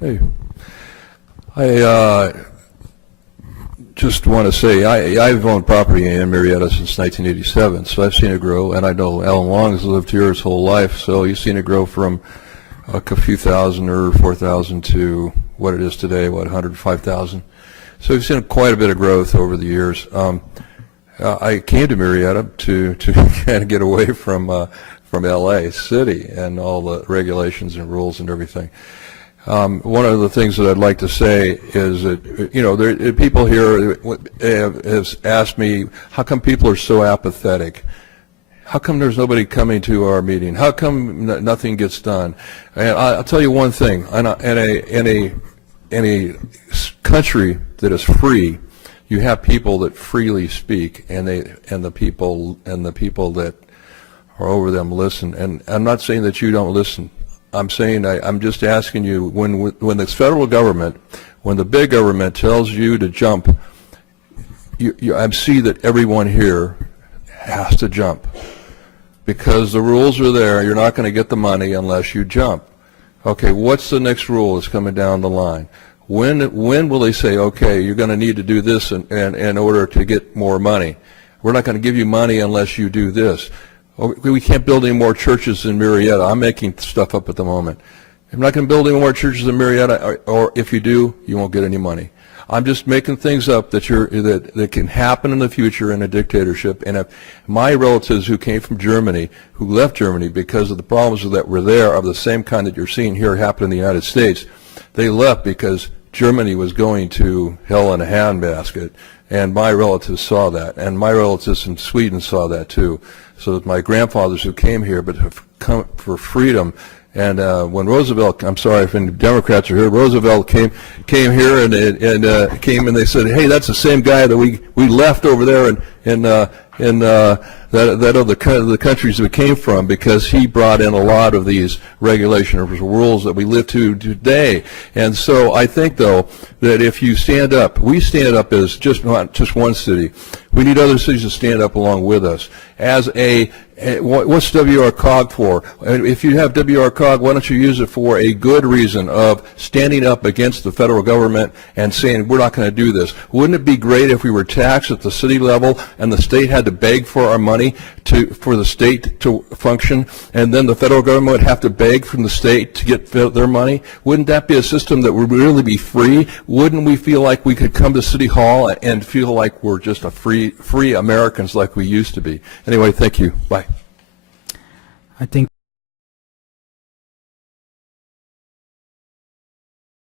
Hey, I just want to say I've owned property in Murrieta since 1987, so I've seen it grow, and I know Alan Long has lived here his whole life, so you've seen it grow from a few thousand or 4,000 to what it is today, what, 105,000. So we've seen quite a bit of growth over the years. I came to Murrieta to kind of get away from LA City and all the regulations and rules and everything. One of the things that I'd like to say is that, you know, people here have asked me, how come people are so apathetic? How come there's nobody coming to our meeting? How come nothing gets done? And I'll tell you one thing, in a country that is free, you have people that freely speak, and the people that are over them listen. And I'm not saying that you don't listen. I'm saying I'm just asking you, when the federal government, when the big government tells you to jump, I see that everyone here has to jump, because the rules are there. You're not going to get the money unless you jump. Okay, what's the next rule that's coming down the line? When will they say, okay, you're going to need to do this in order to get more money? We're not going to give you money unless you do this. We can't build any more churches in Murrieta. I'm making stuff up at the moment. I'm not going to build any more churches in Murrieta, or if you do, you won't get any money. I'm just making things up that can happen in the future in a dictatorship. And if my relatives who came from Germany, who left Germany because of the problems that were there, of the same kind that you're seeing here happen in the United States, they left because Germany was going to hell in a handbasket. And my relatives saw that, and my relatives in Sweden saw that too. So that my grandfathers who came here but have come for freedom. And when Roosevelt, I'm sorry if any Democrats are here, Roosevelt came here and they said, hey, that's the same guy that we left over there in that of the countries we came from, because he brought in a lot of these regulations or rules that we live to today. And so I think, though, that if you stand up, we stand up as not just one city. We need other cities to stand up along with us. As what's WRCOG for? If you have WRCOG, why don't you use it for a good reason of standing up against the federal government and saying, we're not going to do this? Wouldn't it be great if we were taxed at the city level and the state had to beg for our money for the state to function, and then the federal government would have to beg from the state to get their money? Wouldn't that be a system that would really be free? Wouldn't we feel like we could come to City Hall and feel like we're just a free Americans like we used to be? Anyway, thank you. Bye. I think